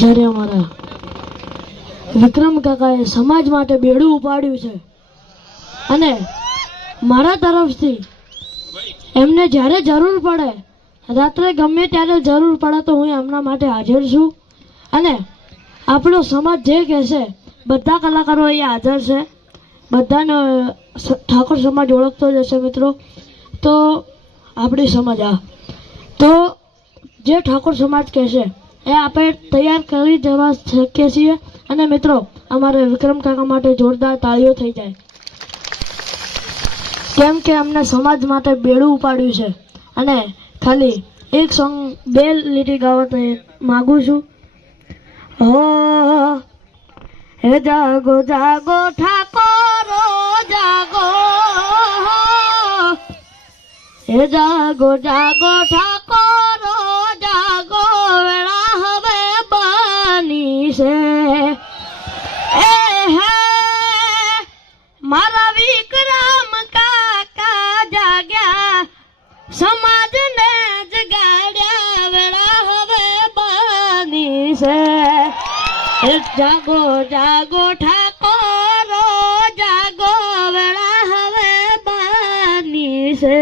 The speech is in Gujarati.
જ્યારે અમારા વિક્રમ કાકાએ સમાજ માટે બેડું ઉપાડ્યું છે અને મારા તરફથી એમને જ્યારે જરૂર પડે, રાત્રે ગમે ત્યારે જરૂર પડે તો હું એમના માટે હાજર છું. અને આપણો સમાજ જે કહેશે, બધા કલાકારો અહીંયા હાજર છે, બધાને ઠાકોર સમાજ ઓળખતો જ હશે મિત્રો. તો આપણી સમાજ તો જે ઠાકોર સમાજ કહેશે એ આપણે તૈયાર કરી જવા શકીએ છીએ. અને મિત્રો અમારે વિક્રમ કાકા માટે જોરદાર તાળીઓ થઈ જાય, કેમ કે અમને સમાજ માટે બેડું ઉપાડ્યું છે. અને ખાલી એક સોંગ 2 લીટી ગાવા માગું છું. હો હે જાગો જાગો ઠાકોરો જાગો, હે જાગો જાગો ઠાકોરો જાગો, વેળા હવે બની છે. એ હે મારા વિક્રમ કાકા જાગ્યા, સમાજને જગાડ્યા, વેળા હવે બની છે. જાગો જાગો ઠાકોરો જાગો, વેળા હવે બની છે.